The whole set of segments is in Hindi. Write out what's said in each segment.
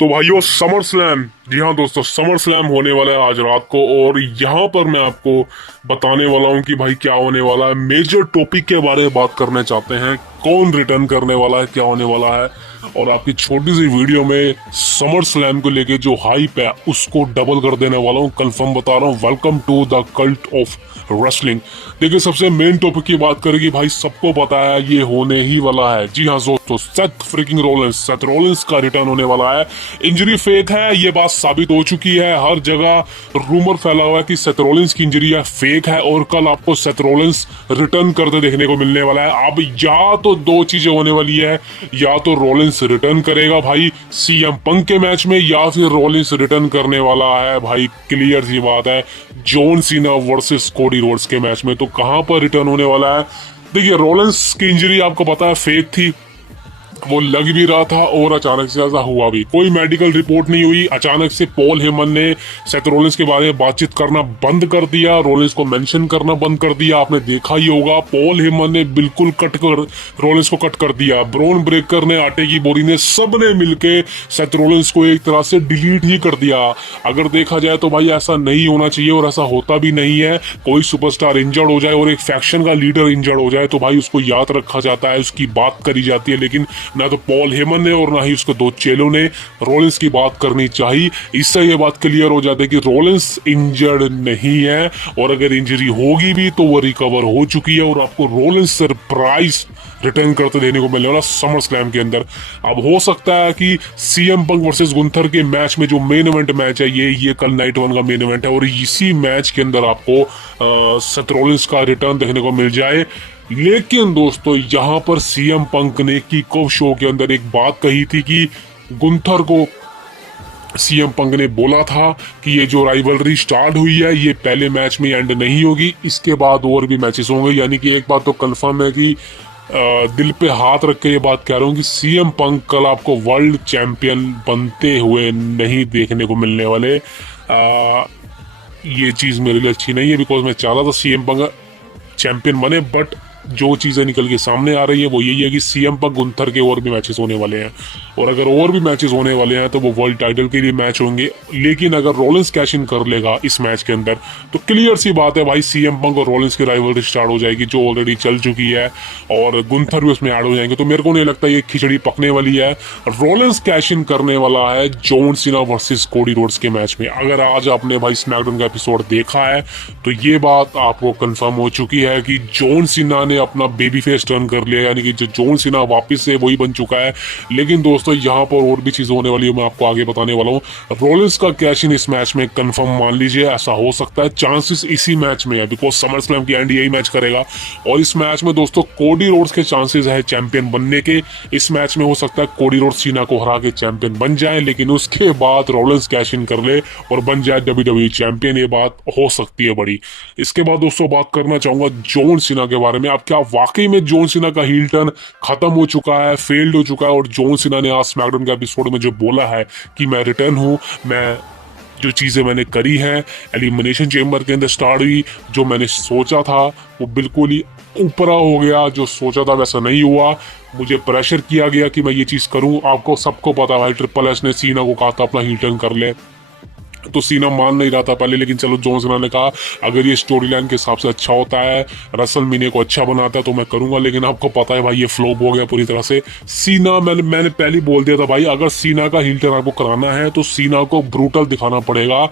तो भाइयों समर स्लैम, जी हाँ दोस्तों, समर स्लैम होने वाला है आज रात को। और यहाँ पर मैं आपको बताने वाला हूँ कि भाई क्या होने वाला है। मेजर टॉपिक के बारे में बात करने चाहते हैं, कौन रिटर्न करने वाला है, क्या होने वाला है। और आपकी छोटी सी वीडियो में समर स्लैम को लेके जो हाइप है उसको डबल कर देने वाला हूँ, कंफर्म बता रहा हूँ। Welcome to the cult of wrestling. देखिए, सबसे मेन टॉपिक की बात करेगी भाई, सबको पता है ये होने ही वाला है। जी हाँ दोस्तों, सेथ रोलिंस का रिटर्न होने वाला है। इंजरी फेक है, ये बात साबित हो चुकी है। हर जगह रूमर फैला हुआ है कि सेथ रोलिंस की इंजरी है, फेक है। और कल आपको सेथ रोलिंस रिटर्न करते देखने को मिलने वाला है। अब या तो दो चीजें होने वाली है, या तो रोलिंस रिटर्न करेगा भाई सीएम पंक के मैच में, या फिर रोलिंस रिटर्न करने वाला है भाई, क्लियर सी बात है, John Cena versus Cody Rhodes के मैच में। तो कहां पर रिटर्न होने वाला है? देखिए, रोलिंस की इंजरी आपको पता है फेक थी, वो लग भी रहा था और अचानक से ऐसा हुआ भी। कोई मेडिकल रिपोर्ट नहीं हुई। अचानक से पॉल हेमन ने सेथ रोलिंस के बारे में बातचीत करना बंद कर दिया, रोलिंस को मेंशन करना बंद कर दिया। आपने देखा ही होगा, पॉल हेमन ने बिल्कुल कट कर रोलिंस को कट कर दिया। ब्रॉन ब्रेकर ने, आटे की बोरी ने, सबने मिलके सेथ रोलिंस को एक तरह से डिलीट ही कर दिया। अगर देखा जाए तो भाई ऐसा नहीं होना चाहिए और ऐसा होता भी नहीं है। कोई सुपरस्टार इंजर्ड हो जाए और एक फैक्शन का लीडर इंजर्ड हो जाए तो भाई उसको याद रखा जाता है, उसकी बात करी जाती है। लेकिन ना तो पॉल हेमन ने और ना ही उसके दो चेलों ने रोलिंस की बात करनी चाहिए। इससे ये बात क्लियर हो जाती है कि रोलिंस इंजर्ड नहीं है, और अगर इंजरी होगी भी तो वो रिकवर हो चुकी है। और आपको रोलिंस सरप्राइज रिटर्न करते देने को मिलने वाला समर स्लैम के अंदर। अब हो सकता है कि सीएम पंक वर्सेस गुंथर के मैच में, जो मेन इवेंट मैच है, ये कल नाइट वन का मेन इवेंट है, और इसी मैच के अंदर आपको सेथ रोलिंस का रिटर्न देखने को मिल जाए। लेकिन दोस्तों, यहां पर सीएम पंक ने किक ऑफ शो के अंदर एक बात कही थी कि गुंथर को सीएम पंक ने बोला था कि ये जो राइवलरी स्टार्ट हुई है ये पहले मैच में एंड नहीं होगी, इसके बाद और भी मैचेस होंगे। यानी कि एक बात तो कंफर्म है कि दिल पे हाथ रख के ये बात कह रहा हूँ कि सीएम पंक कल आपको वर्ल्ड चैंपियन बनते हुए नहीं देखने को मिलने वाले। ये चीज मेरे लिए अच्छी नहीं है, बिकॉज मैं चाहता था सीएम पंक चैंपियन बने। बट जो चीजें निकल के सामने आ रही है वो यही है कि सीएम पंक गुंथर के और भी मैचेस होने वाले हैं, और अगर और भी मैचेस होने वाले हैं तो वो वर्ल्ड टाइटल के लिए मैच होंगे। लेकिन अगर रोलिंस कैश इन कर लेगा इस मैच के अंदर तो क्लियर सी बात है भाई, सीएम पंक और रोलिंस की राइवलरी स्टार्ट हो जाएगी, जो ऑलरेडी चल चुकी है, और गुंथर भी उसमें ऐड हो जाएंगे। तो मेरे को नहीं लगता ये खिचड़ी पकने वाली है। रोलिंस कैश इन करने वाला है John Cena versus Cody Rhodes के मैच में। अगर आज आपने भाई स्मैकडाउन का एपिसोड देखा है तो ये बात आपको कंफर्म हो चुकी है कि जॉन सीना ने अपना बेबी फेस टर्न कर लिया, यानी कि जो जॉन सीना वापस से वही बन चुका है। लेकिन दोस्तों, यहाँ पर और भी चीज होने वाली है, मैं आपको आगे बताने वाला हूँ। रोलिंस का कैश इन इस मैच में कंफर्म मान लीजिए, ऐसा हो सकता है, चांसेस इसी मैच में है, बिकॉज समर स्लैम की एंड यही मैच करेगा। और इस मैच में दोस्तों कोडी रोड्स के चांसेस है चैंपियन बनने के। इस मैच में हो सकता है कोडी रोड्स सीना को हरा के चैंपियन बन जाए, लेकिन उसके बाद रोलिंस कैश इन कर ले और बन जाए WWE चैंपियन। ये बात हो सकती है बड़ी। इसके बाद दोस्तों बात करना चाहूंगा जॉन सीना के बारे में। अब क्या वाकई में जॉन सीना का हील टर्न खत्म हो चुका है, फेल्ड हो चुका है? और जॉन सीना ने आज स्मैकडाउन के एपिसोड में जो बोला है कि मैं रिटर्न हूं, मैं जो चीजें मैंने करी हैं एलिमिनेशन चेंबर के अंदर स्टार्ट हुई, जो मैंने सोचा था वो बिल्कुल ही ऊपरा हो गया, जो सोचा था वैसा नहीं हुआ। मुझे प्रेशर किया गया कि मैं ये चीज करूं। आपको सबको पता है भाई, ट्रिपल एच ने सीना को कहा था अपना हील टर्न कर ले, तो सीना मान नहीं रहा था पहले। लेकिन चलो, जॉन सीना ने कहा अगर ये स्टोरी लाइन के हिसाब से अच्छा होता है, रसल मीने को अच्छा बनाता है तो मैं करूंगा। लेकिन आपको पता है भाई, ये फ्लॉप हो गया पूरी तरह से। सीना, मैंने पहले ही बोल दिया था भाई, अगर सीना का हील टर्न आपको कराना है तो सीना को ब्रूटल दिखाना पड़ेगा।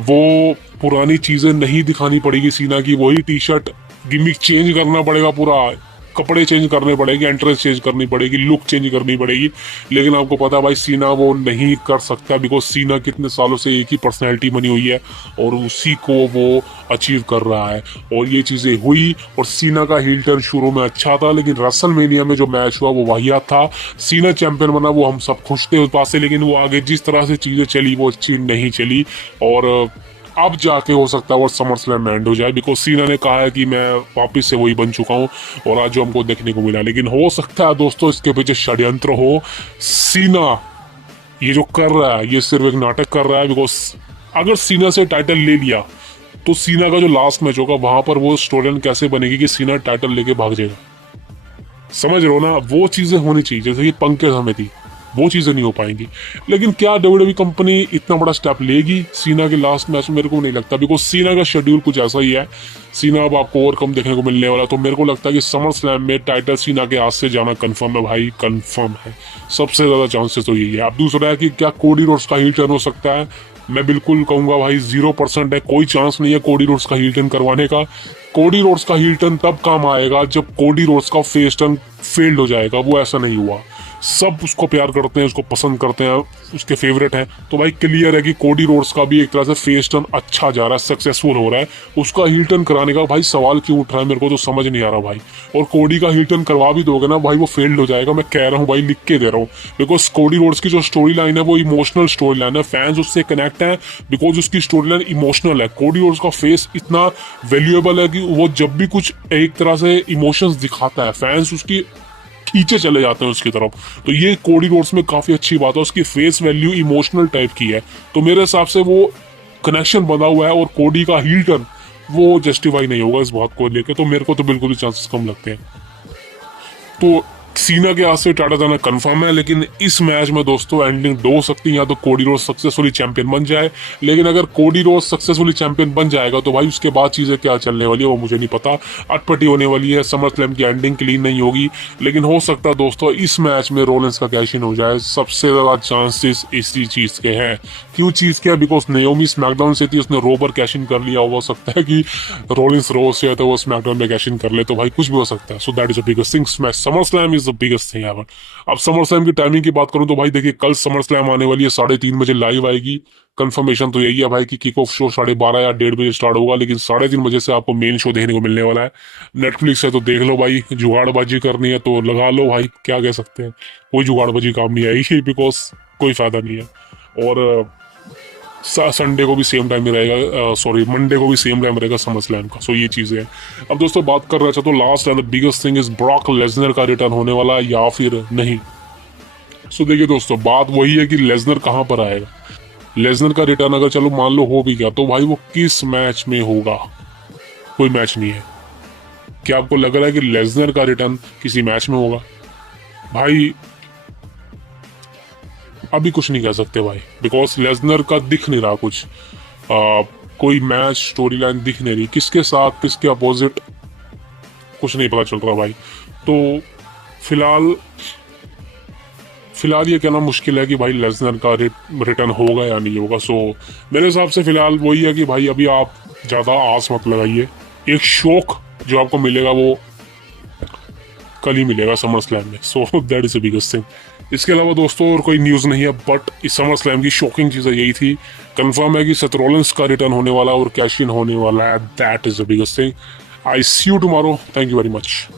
वो पुरानी चीजें नहीं दिखानी पड़ेगी सीना की, वही टी शर्ट गिमिक चेंज करना पड़ेगा, पूरा कपड़े चेंज करने पड़ेगी, एंट्रेंस चेंज करनी पड़ेगी, लुक चेंज करनी पड़ेगी। लेकिन आपको पता है भाई, सीना वो नहीं कर सकता, बिकॉज सीना कितने सालों से एक ही पर्सनैलिटी बनी हुई है और उसी को वो अचीव कर रहा है। और ये चीजें हुई, और सीना का हील टर्न शुरू में अच्छा था, लेकिन रसलमेनिया में जो मैच हुआ वो वाहियात था। सीना चैंपियन बना, वो हम सब खुश थे उस बात से, लेकिन वो आगे जिस तरह से चीजें चली वो अच्छी नहीं चली। और अब जाके हो सकता है वो समर स्लैम में एंड हो जाए, बिकॉज सीना ने कहा है कि मैं वापस से वही बन चुका हूँ, और आज जो हमको देखने को मिला। लेकिन हो सकता है दोस्तों इसके पीछे षड्यंत्र हो। सीना ये जो कर रहा है ये सिर्फ एक नाटक कर रहा है, बिकॉज अगर सीना से टाइटल ले लिया तो सीना का जो लास्ट मैच होगा वहां पर वो स्टोरी लाइन कैसे बनेगी कि सीना टाइटल लेके भाग जाएगा। समझ रहे हो ना? वो चीजें होनी चाहिए जैसे कि पंक के समय थी। वो चीज़ें नहीं हो पाएंगी। लेकिन क्या WWE कंपनी इतना बड़ा स्टेप लेगी सीना के लास्ट मैच में? मेरे को नहीं लगता, बिकॉज सीना का शेड्यूल कुछ ऐसा ही है। सीना अब आपको और कम देखने को मिलने वाला, तो मेरे को लगता है कि समर स्लैम में टाइटल सीना के हाथ से जाना कंफर्म है भाई, कंफर्म है। सबसे ज़्यादा चांसेस तो यही है। अब दूसरा है कि क्या कोडी रोड्स का हील टर्न हो सकता है? मैं बिल्कुल कहूंगा भाई 0% है, कोई चांस नहीं है कोडी रोड्स का हील टर्न करवाने का। कोडी रोड्स का हील टर्न तब काम आएगा जब कोडी रोड्स का फेस टर्न फेल्ड हो जाएगा। वो ऐसा नहीं हुआ, सब उसको प्यार करते हैं, उसको पसंद करते हैं, उसके फेवरेट हैं। तो भाई क्लियर है कि कोडी रोड्स का भी एक तरह से फेस टर्न अच्छा जा रहा है, सक्सेसफुल हो रहा है। उसका हील टर्न कराने का भाई सवाल क्यों उठ रहा है, मेरे को तो समझ नहीं आ रहा भाई। और कोडी का हील टर्न करवा भी दोगे ना भाई, वो फेल्ड हो जाएगा, मैं कह रहा हूँ भाई, लिख के दे रहा हूँ। बिकॉज कोडी रोड्स की जो स्टोरी लाइन है वो इमोशनल स्टोरी लाइन है, फैंस उससे कनेक्ट है बिकॉज उसकी स्टोरी लाइन इमोशनल है। कोडी रोड्स का फेस इतना वैल्यूएबल है कि वो जब भी कुछ एक तरह से इमोशंस दिखाता है, फैंस उसकी खींचे चले जाते हैं उसकी तरफ। तो ये कोडी रोड्स में काफी अच्छी बात है, उसकी फेस वैल्यू इमोशनल टाइप की है। तो मेरे हिसाब से वो कनेक्शन बना हुआ है, और कोडी का हील टर्न वो जस्टिफाई नहीं होगा इस बात को लेकर। तो मेरे को तो बिल्कुल भी चांसेस कम लगते हैं। तो सीना के हाथ से टाटा जाना कंफर्म है। लेकिन इस मैच में दोस्तों एंडिंग दो हो सकती है, या तो कोडी रोड्स सक्सेसफुली चैंपियन बन जाए। लेकिन अगर कोडी रोड्स सक्सेसफुली चैंपियन बन जाएगा तो भाई उसके बाद चीजें क्या चलने वाली है वो मुझे नहीं पता। अटपटी होने वाली है, समर स्लैम की एंडिंग क्लीन नहीं होगी। लेकिन हो सकता है दोस्तों इस मैच में रोलेंस का कैश इन हो जाए, सबसे ज्यादा चांसेस इसी चीज के हैं। क्यों चीज के? बिकॉज नेओमी स्मैकडाउन से थी, उसने रो पर कैश इन कर लिया। हो सकता है कि रोलिंस रो से है तो वो स्मैकडाउन में कैश इन कर ले, तो भाई कुछ भी हो सकता है। So that is the biggest thing, summer slam is the biggest thing ever. अब समर स्लैम की टाइमिंग की बात करूं तो भाई देखिए, कल समर स्लैम आने वाली है 3:30 बजे लाइव आएगी। कंफर्मेशन तो यही है भाई कि किक ऑफ शो 12:30 या 1:30 बजे स्टार्ट होगा, लेकिन 3:30 बजे से आपको मेन शो देखने को मिलने वाला है। नेटफ्लिक्स है तो देख लो भाई, जुगाड़बाजी करनी है तो लगा लो भाई, क्या कह सकते हैं, कोई जुगाड़बाजी काम नहीं आएगी बिकॉज कोई फायदा नहीं है। और संडे को भी सेम टाइम में रहेगा, सॉरी मंडे को भी सेम टाइम रहेगा समर स्लैम का। सो ये चीजें हैं। अब दोस्तों बात कर रहा था तो last and the biggest thing is Brock Lesnar का रिटर्न होने वाला है या फिर नहीं। सो देखिए दोस्तों, बात वही है कि लेसनर कहां पर आएगा। लेसनर का रिटर्न अगर चलो मान लो हो भी गया तो भाई वो किस मैच में होगा? कोई मैच नहीं है। क्या आपको लग रहा है कि लेसनर का रिटर्न किसी मैच में होगा? भाई अभी कुछ नहीं कह सकते भाई, बिकॉज लेसनर का दिख नहीं रहा कुछ, कोई मैच स्टोरी लाइन दिख नहीं रही, किसके साथ किसके अपोजिट कुछ नहीं पता चल रहा भाई। तो फिलहाल ये कहना मुश्किल है कि भाई लेसनर का रिटर्न होगा या नहीं होगा। सो मेरे हिसाब से फिलहाल वही है कि भाई अभी आप ज़्यादा आस मत लगाइए। एक शौक जो आपको मिलेगा वो कल ही मिलेगा समर स्लैम में। So that is the biggest thing. इसके अलावा दोस्तों और कोई न्यूज़ नहीं है, बट इस समर स्लैम की शॉकिंग चीज़ यही थी। कंफर्म है कि सेथ रॉलिंस का रिटर्न होने वाला और कैश इन होने वाला है। That is the biggest thing. I see you tomorrow. Thank you very much.